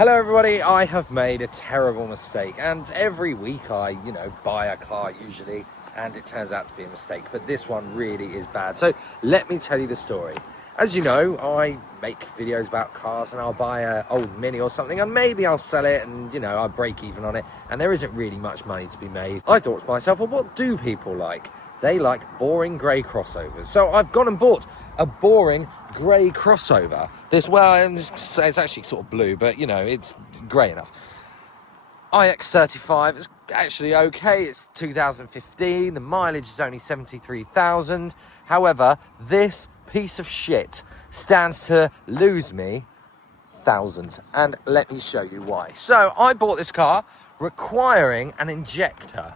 Hello everybody, I have made a terrible mistake, and every week I, buy a car usually, and it turns out to be a mistake, but this one really is bad. So let me tell you the story. As you know, I make videos about cars, and I'll buy an old Mini or something, and maybe I'll sell it, and I'll break even on it, and there isn't really much money to be made. I thought to myself, well, what do people like? They like boring grey crossovers. So I've gone and bought a boring grey crossover. It's actually sort of blue, but it's grey enough. iX35 is actually okay. It's 2015. The mileage is only 73,000. However, this piece of shit stands to lose me thousands. And let me show you why. So I bought this car requiring an injector.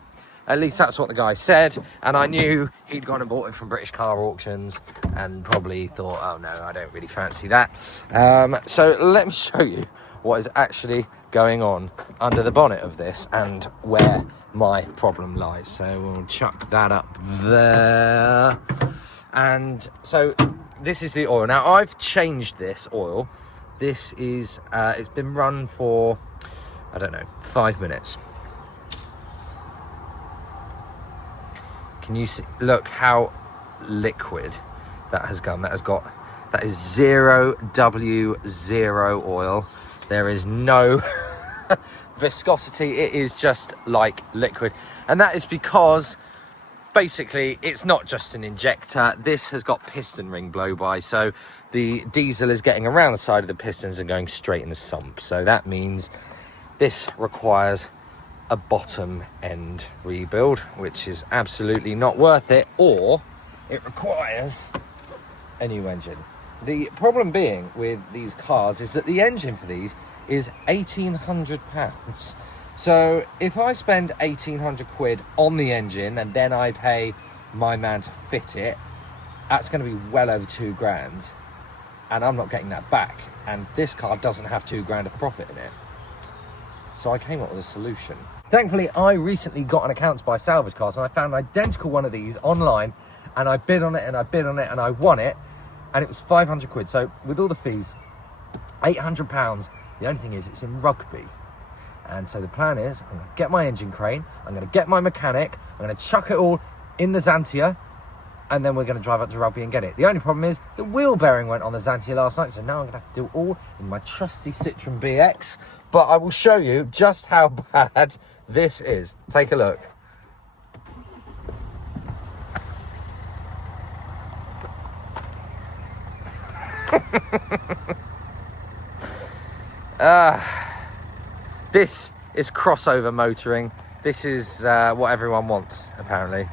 At least that's what the guy said, and I knew he'd gone and bought it from British car auctions and probably thought, oh no, I don't really fancy that. So let me show you what is actually going on under the bonnet of this and where my problem lies. So we'll chuck that up there. And so this is the oil. Now I've changed this oil. This is, it's been run for, 5 minutes. Can you see, look how liquid that has gone. That is 0W0 oil. There is no viscosity. It is just like liquid. And that is because basically it's not just an injector. This has got piston ring blow by. So the diesel is getting around the side of the pistons and going straight in the sump. So that means this requires a bottom end rebuild, which is absolutely not worth it, or it requires a new engine. The problem being with these cars is that the engine for these is £1,800. So if I spend 1,800 quid on the engine and then I pay my man to fit it, that's going to be well over £2,000, and I'm not getting that back, and this car doesn't have £2,000 of profit in it. So I came up with a solution. Thankfully, I recently got an account to buy salvage cars, and I found an identical one of these online, and I bid on it, and I bid on it, and I won it, and it was 500 quid. So with all the fees, £800. The only thing is, it's in Rugby. And so the plan is, I'm gonna get my engine crane, I'm gonna get my mechanic, I'm gonna chuck it all in the Xantia, and then we're gonna drive up to Rugby and get it. The only problem is, the wheel bearing went on the Xantia last night, so now I'm gonna have to do it all in my trusty Citroen BX. But I will show you just how bad this is. Take a look. This is crossover motoring. This is what everyone wants, apparently.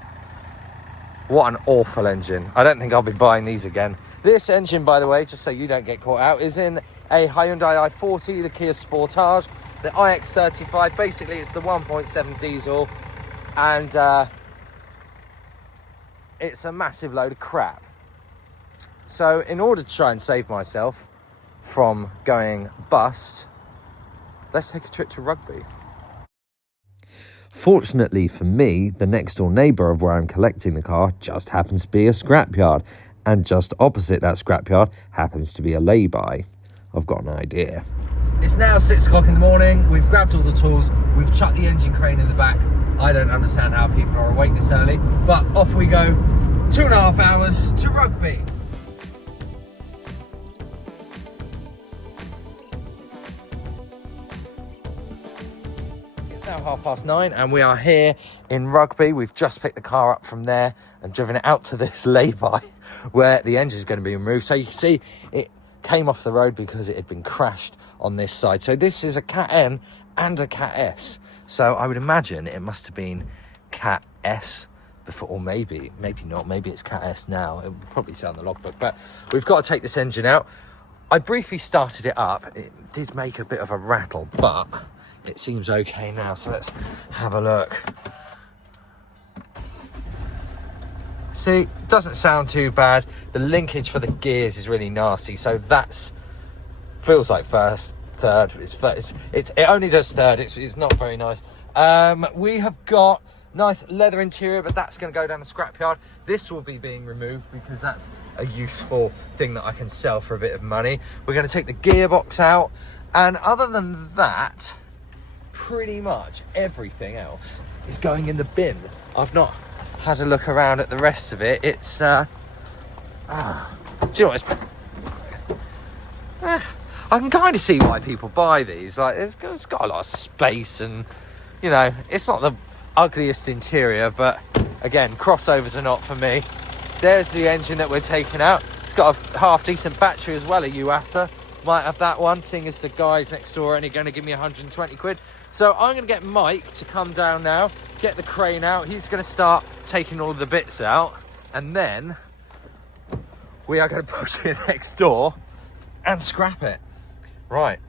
What an awful engine. I don't think I'll be buying these again. This engine, by the way, just so you don't get caught out, is in a Hyundai i40, the Kia Sportage, the iX35. Basically, it's the 1.7 diesel, and it's a massive load of crap. So in order to try and save myself from going bust, let's take a trip to Rugby. Fortunately for me, the next door neighbour of where I'm collecting the car just happens to be a scrapyard, and just opposite that scrapyard happens to be a lay-by. I've got an idea. It's now 6 o'clock in the morning. We've grabbed all the tools. We've chucked the engine crane in the back. I don't understand how people are awake this early, but off we go. 2.5 hours to Rugby. It's now 9:30 and we are here in Rugby. We've just picked the car up from there and driven it out to this lay-by where the engine is going to be removed. So you can see it came off the road because it had been crashed on this side. So this is a Cat N and a Cat S. So I would imagine it must have been Cat S before, or maybe not. Maybe it's Cat S now. It would probably say on the logbook. But we've got to take this engine out. I briefly started it up. It did make a bit of a rattle, but it seems okay now. So let's have a look. See, doesn't sound too bad. The linkage for the gears is really nasty. So that's feels like first, third. It only does third. It's not very nice. We have got nice leather interior, but that's going to go down the scrapyard. This will be being removed because that's a useful thing that I can sell for a bit of money. We're going to take the gearbox out, And other than that, pretty much everything else is going in the bin. I've not had a look around at the rest of it. It's do you know what, I can kind of see why people buy these. Like, it's got a lot of space, and you know, it's not the ugliest interior, but again, crossovers are not for me. There's the engine that we're taking out. It's got a half decent battery as well, a Yuasa. Might have that one, seeing as the guys next door are only going to give me 120 quid. So I'm going to get Mike to come down now, get the crane out. He's going to start taking all of the bits out, and then we are going to push it next door and scrap it. Right,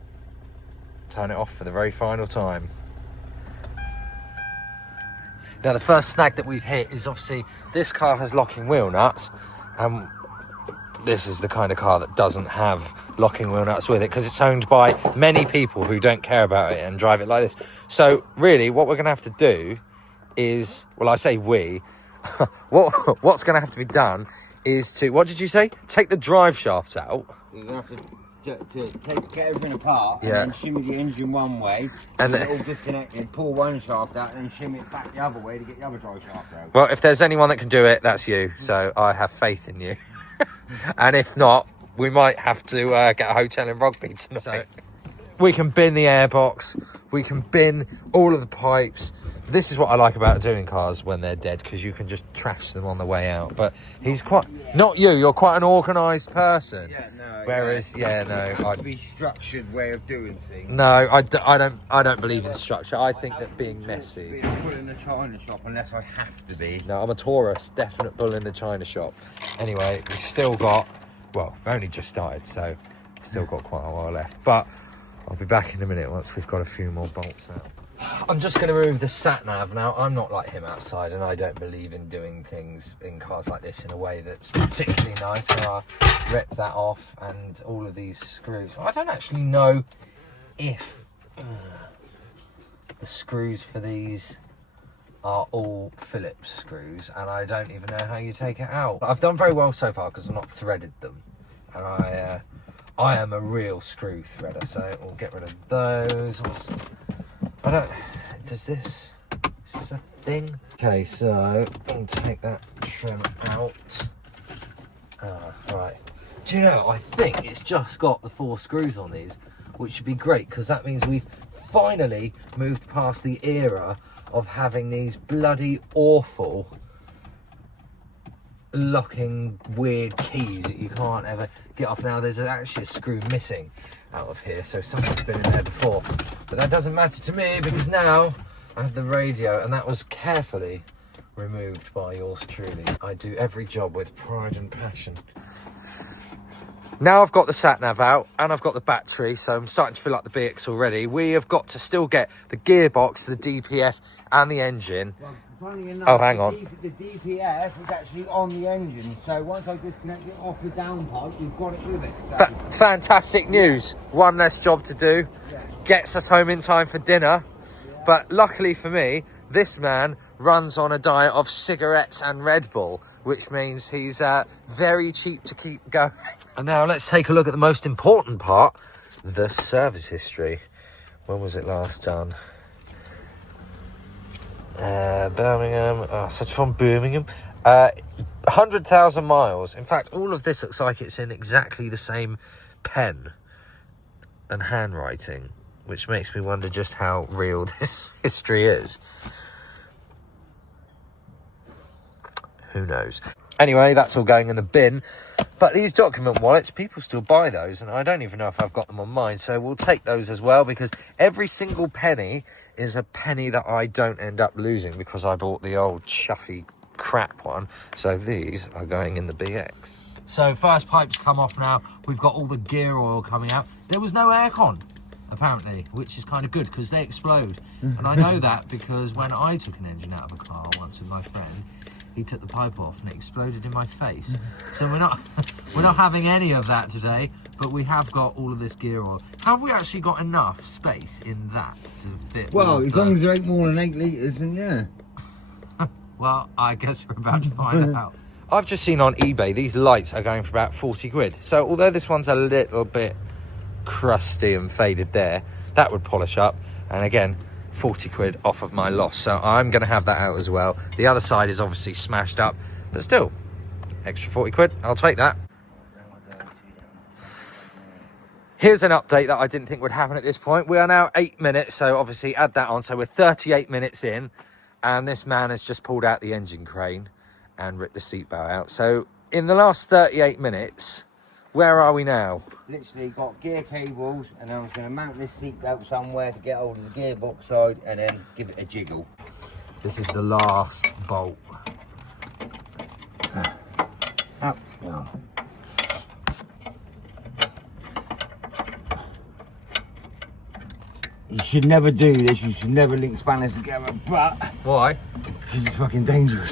turn it off for the very final time. Now, the first snag that we've hit is obviously this car has locking wheel nuts, and this is the kind of car that doesn't have locking wheel nuts with it, because it's owned by many people who don't care about it and drive it like this. So really what we're going to have to do is, well, I say we, what's going to have to be done is to, what did you say? Take the drive shafts out. You're going to have to get everything apart, yeah, and then shimmy the engine one way, and then it all disconnected, pull one shaft out, and then shimmy it back the other way to get the other drive shaft out. Well, if there's anyone that can do it, that's you. So I have faith in you. And if not, we might have to get a hotel in Rugby tonight. So, we can bin the airbox, we can bin all of the pipes. This is what I like about doing cars when they're dead, because you can just trash them on the way out. But he's quite, not you, you're quite an organised person. Yeah, no. Whereas, yeah, no, it has to be structured way of doing things. No, I don't believe in structure. I think that being messy. Be a bull in the china shop unless I have to be. No, I'm a Taurus, definite bull in the china shop. Anyway, we've still got, well, we've only just started, so still got quite a while left. But I'll be back in a minute once we've got a few more bolts out. I'm just going to remove the sat-nav now. I'm not like him outside, and I don't believe in doing things in cars like this in a way that's particularly nice. So I'll rip that off, and all of these screws. I don't actually know if the screws for these are all Phillips screws, and I don't even know how you take it out. I've done very well so far because I've not threaded them, and I am a real screw threader, so we'll get rid of those. Is this a thing? Okay, so I'll take that trim out. Right. Do you know, I think it's just got the 4 screws on these, which would be great, because that means we've finally moved past the era of having these bloody awful locking weird keys that you can't ever get off. Now there's actually a screw missing out of here, so someone's been in there before, but that doesn't matter to me because now I have the radio, and that was carefully removed by yours truly. I do every job with pride and passion. Now I've got the sat-nav out and I've got the battery, so I'm starting to fill up the BX already. We have got to still get the gearbox, the DPF and the engine. Well, funny enough, oh, hang on. The DPF is actually on the engine, so once I disconnect it off the downpipe, we've got it with it. So. Fantastic news. One less job to do. Yeah. Gets us home in time for dinner. Yeah. But luckily for me, this man runs on a diet of cigarettes and Red Bull, which means he's very cheap to keep going. And now let's take a look at the most important part, the service history. When was it last done? Birmingham. Oh, so it's from Birmingham. 100,000 miles. In fact, all of this looks like it's in exactly the same pen and handwriting, which makes me wonder just how real this history is. Who knows? Anyway, that's all going in the bin. But these document wallets, people still buy those, and I don't even know if I've got them on mine, so we'll take those as well, because every single penny is a penny that I don't end up losing because I bought the old chuffy crap one. So these are going in the BX. So first pipe's come off now. We've got all the gear oil coming out. There was no aircon, apparently, which is kind of good because they explode. And I know that because when I took an engine out of a car once with my friend, he took the pipe off and it exploded in my face. So we're not having any of that today, but we have got all of this gear oil. Have we actually got enough space in that to fit? Well, as long as there ain't more than 8 litres, then yeah. Well, I guess we're about to find out. I've just seen on eBay, these lights are going for about 40 quid. So although this one's a little bit crusty and faded there. That would polish up, and again, 40 quid off of my loss. So I'm going to have that out as well. The other side is obviously smashed up, but still, extra 40 quid, I'll take that. Here's an update that I didn't think would happen at this point. We are now 8 minutes, so obviously add that on. So we're 38 minutes in, and this man has just pulled out the engine crane and ripped the seatbelt out. So in the last 38 minutes, where are we now? Literally got gear cables, and I was going to mount this seatbelt somewhere to get hold of the gearbox side and then give it a jiggle. This is the last bolt. Up. Oh. You should never do this, you should never link spanners together, but... Why? Because it's fucking dangerous.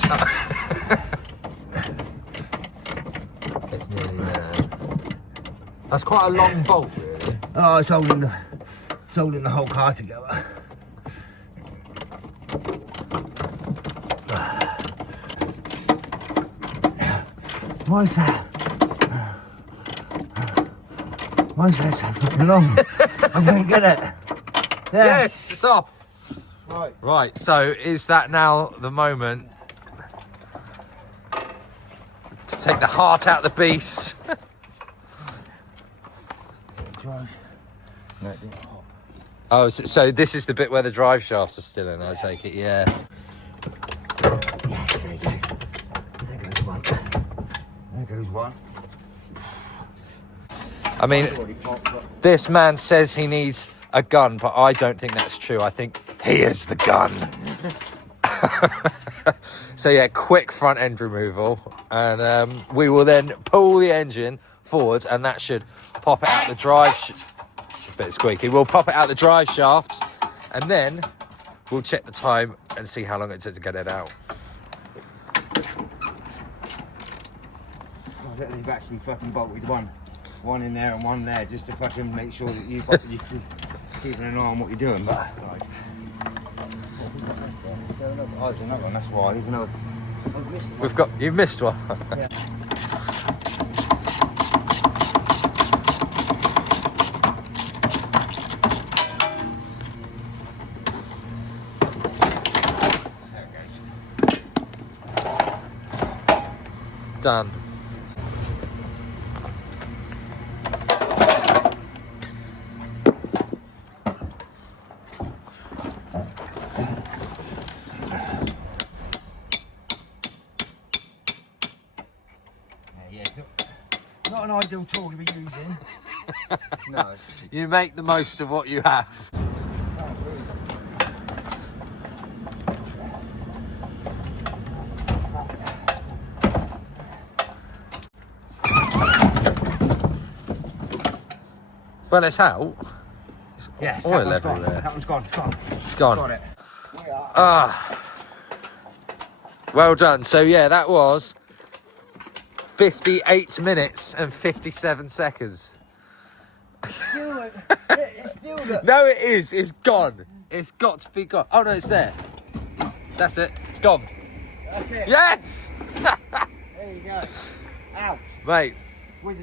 It's nearly there. That's quite a long bolt, really. Oh, it's holding the whole car together. Why is that? Why is that so fucking long? I'm gonna get it. Yeah. Yes, it's off. Right. Right, so is that now the moment to take the heart out of the beast? Oh, so this is the bit where the drive shafts are still in, I take it, yeah. Yes, there you go. There goes one. There goes one. I mean, this man says he needs a gun, but I don't think that's true. I think he is the gun. So yeah, quick front end removal, and we will then pull the engine forwards, and that should pop it out the drive. A bit squeaky. We'll pop it out the drive shafts, and then we'll check the time and see how long it took to get it out. I think they've actually fucking bolted one in there and one there, just to fucking make sure that you're keeping an eye on what you're doing. But right. Oh, there's another one. That's why. There's another. You've missed one. Yeah. Done. Not an ideal tool to be using. No. You make the most of what you have. Well, it's out. It's Yes, oil level there. That one's gone. It's gone. It's gone. Got it. Well done. So yeah, that was 58 minutes and 57 seconds. It's still No, it is. It's gone. It's got to be gone. Oh no, it's there. That's it. It's gone. That's it. Yes. There you go. Out. Mate, With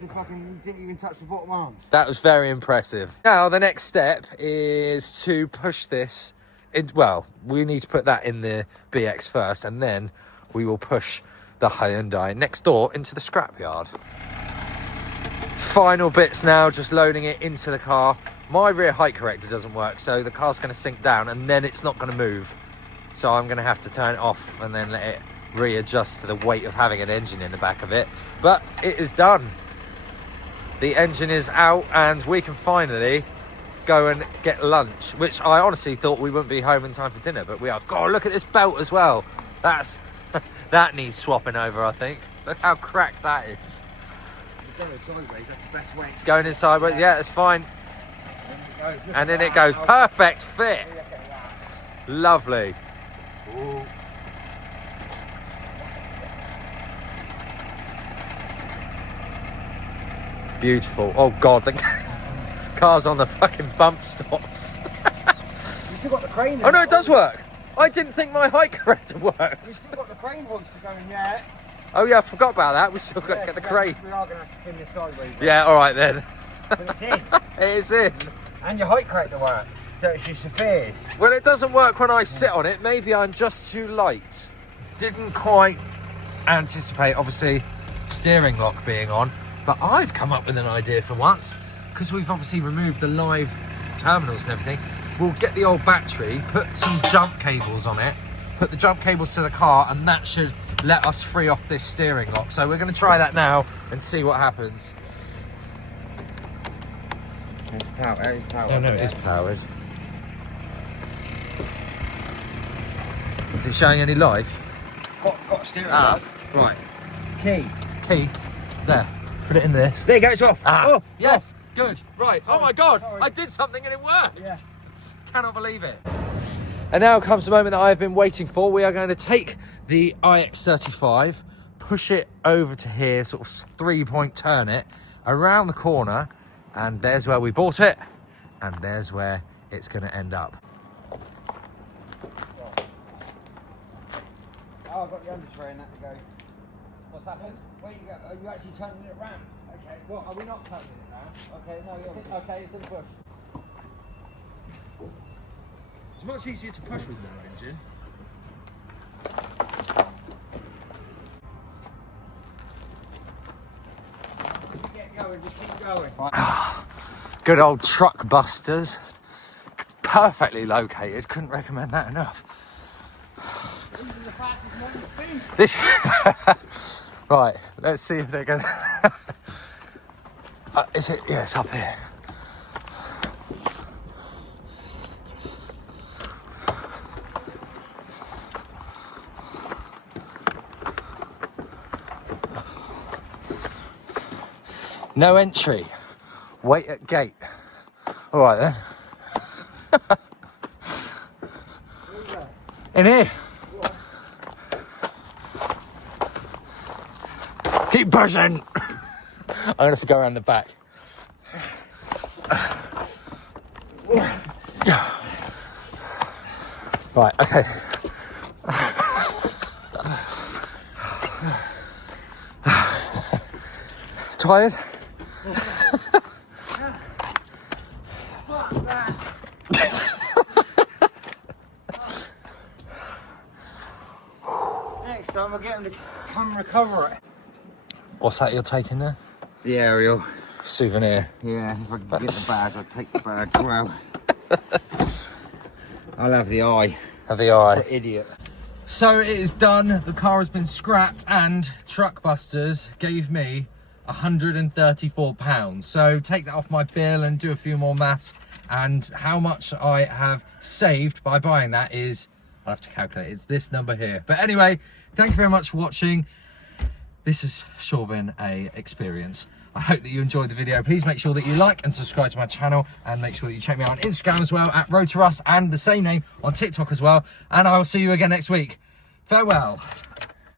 the fucking, didn't even touch the bottom arm. that was very impressive. Now the next step is to push this in. Well, we need to put that in the BX first, and then we will push the Hyundai next door into the scrapyard. Final bits now, just loading it into the car. My rear height corrector doesn't work, so the car's going to sink down and then it's not going to move. So I'm going to have to turn it off and then let it readjust to the weight of having an engine in the back of it. But it is done. The engine is out and we can finally go and get lunch, which I honestly thought we wouldn't be home in time for dinner, but we are. God, look at this belt as well. That's that needs swapping over, I think. Look how cracked that is. Sideways, that's the best way. It's going in sideways. Yeah, that's fine. And then it goes. Perfect fit. Lovely. Ooh. Beautiful. Oh God, the car's on the fucking bump stops. You still got the crane in. Oh no, it does work. I didn't think my height corrector works. You still got the crane hoist going, yeah. Oh yeah, I forgot about that. We still got to get the crane. We are going to have to spin this sideways. Yeah, all right then. but it's in. It is in. And your height corrector works, so it's just a fierce. Well, it doesn't work when I sit on it. Maybe I'm just too light. Didn't quite anticipate, obviously, steering lock being on. But I've come up with an idea for once, because we've obviously removed the live terminals and everything. We'll get the old battery, put some jump cables on it, put the jump cables to the car, and that should let us free off this steering lock. So we're going to try that now and see what happens. It's power, it's power. Oh no, it is powered. Is it showing any life? Got a steering lock. Right. Key. There. Put it in this. There you go, it's off. Oh, yes. Good. Right. Oh my God. Sorry. I did something and it worked. Yeah. Cannot believe it. And now comes the moment that I've been waiting for. We are going to take the iX35, push it over to here, sort of 3-point turn it around the corner, and there's where we bought it, and there's where it's going to end up. Oh, I've got the under tray and that to go. What's happened? Where you go? Are you actually turning it around? Okay. Well, are we not turning it around? Okay, no, you're okay, it's in the bush. It's much easier to push with no engine. Get going, just keep going. Good old truck busters. Perfectly located. Couldn't recommend that enough. This. Right. Let's see if they're gonna. Is it? Yeah, it's up here. No entry. Wait at gate. All right then. In here. Keep pushing. I'm gonna have to go around the back. Right, okay. Tired? Next time I'll get them to come recover it. What's that you're taking there? The aerial. Souvenir. Yeah, if I can get the bag, I'll take the bag. Well, I'll have the eye. Have the eye. Idiot. So it is done. The car has been scrapped, and Truckbusters gave me £134. So take that off my bill and do a few more maths. And how much I have saved by buying that is, I'll have to calculate, it's this number here. But anyway, thank you very much for watching. This has sure been a experience. I hope that you enjoyed the video. Please make sure that you like and subscribe to my channel, and make sure that you check me out on Instagram as well at Road to Rust, and the same name on TikTok as well. And I will see you again next week. Farewell.